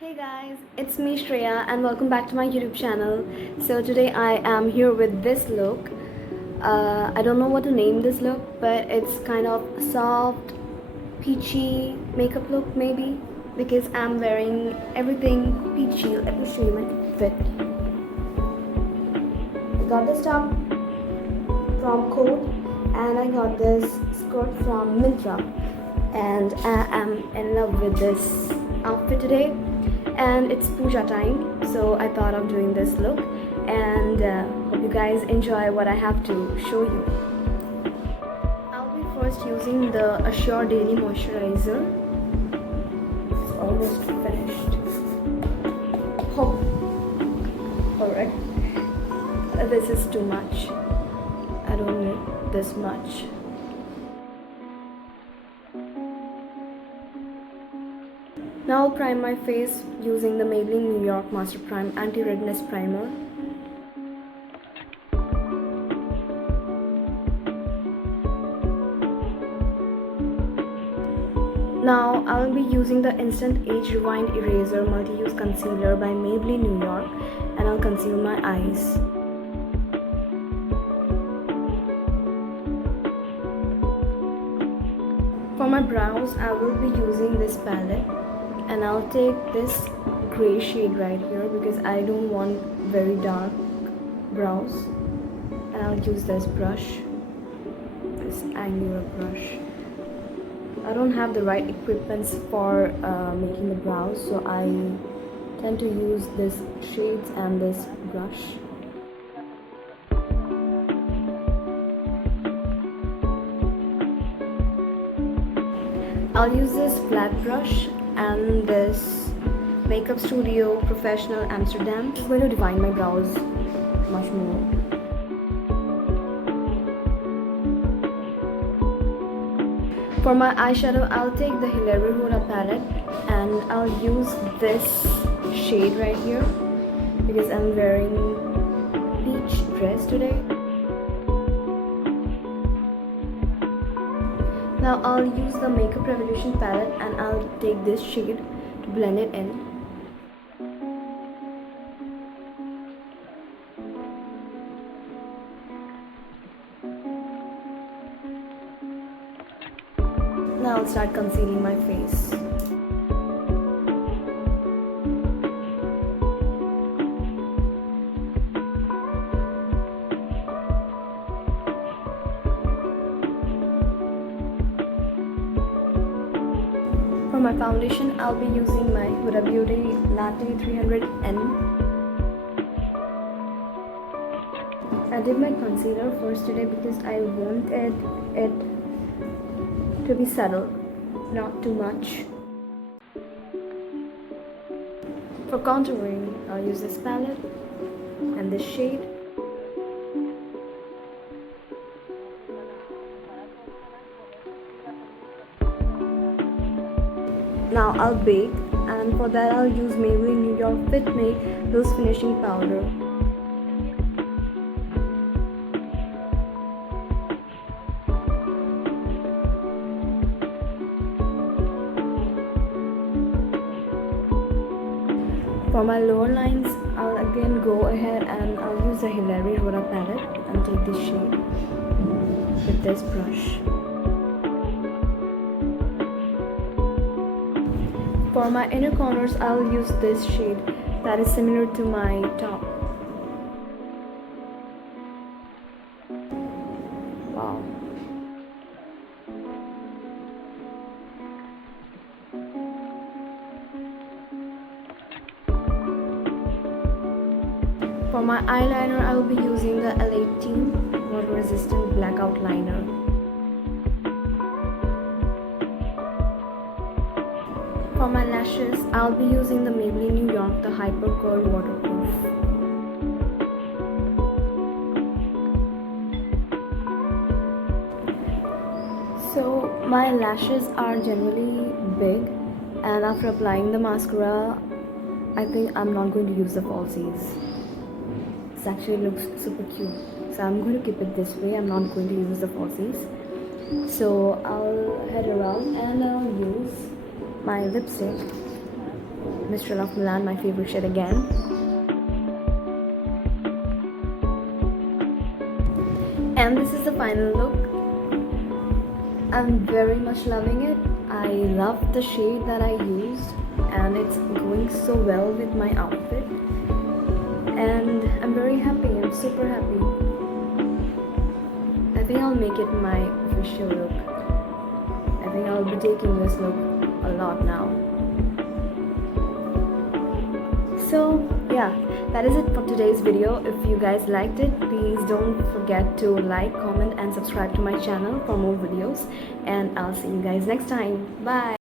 Hey guys, it's me Shreya and welcome back to my YouTube channel. So today I am here with this look. I don't know what to name this look, but it's kind of soft, peachy makeup look maybe, because I'm wearing everything peachy. Let me show you my fit. I got this top from Coat and I got this skirt from Myntra, and I am in love with this outfit today. And it's puja time, so I thought of doing this look, and hope you guys enjoy what I have to show you. I'll be first using the Assure Daily Moisturizer. It's almost finished. Oh, alright. This is too much. I don't need this much. Now I'll prime my face using the Maybelline New York Master Prime Anti-Redness Primer. Now I will be using the Instant Age Rewind Eraser Multi-Use Concealer by Maybelline New York, and I'll conceal my eyes. For my brows, I will be using this palette. And I'll take this gray shade right here because I don't want very dark brows. And I'll use this brush, this angular brush. I don't have the right equipments for making the brows, so I tend to use this shades and this brush. I'll use this flat brush and this Makeup Studio Professional Amsterdam. I'm going to define my brows much more. For my eyeshadow, I'll take the Rhoda palette and I'll use this shade right here because I'm wearing peach dress today. Now I'll use the Makeup Revolution palette and I'll take this shade to blend it in. Now I'll start concealing my face. For my foundation, I'll be using my Huda Beauty Latte 300N. I did my concealer first today because I wanted it to be subtle, not too much. For contouring, I'll use this palette and this shade. Now I'll bake, and for that I'll use Maybelline New York Fit Me Loose Finishing Powder. For my lower lines, I'll again go ahead and I'll use the Rhoda palette and take this shade with this brush. For my inner corners, I'll use this shade that is similar to my top. Wow. For my eyeliner, I will be using the L18 Water Resistant Blackout Liner. For my lashes, I'll be using the Maybelline New York, the Hyper Curl Waterproof. So my lashes are generally big, and after applying the mascara, I think I'm not going to use the falsies. This actually looks super cute, so I'm going to keep it this way. I'm not going to use the falsies. So I'll head around and I'll use my lipstick Mistral of Milan, my favorite shade again. And this is the final look. I'm very much loving it. I love the shade that I used and it's going so well with my outfit. And I'm very happy. I'm super happy. I think I'll make it my official look. I think I'll be taking this look a lot now. So yeah, that is it for today's video. If you guys liked it, please don't forget to like, comment and subscribe to my channel for more videos, and I'll see you guys next time. Bye.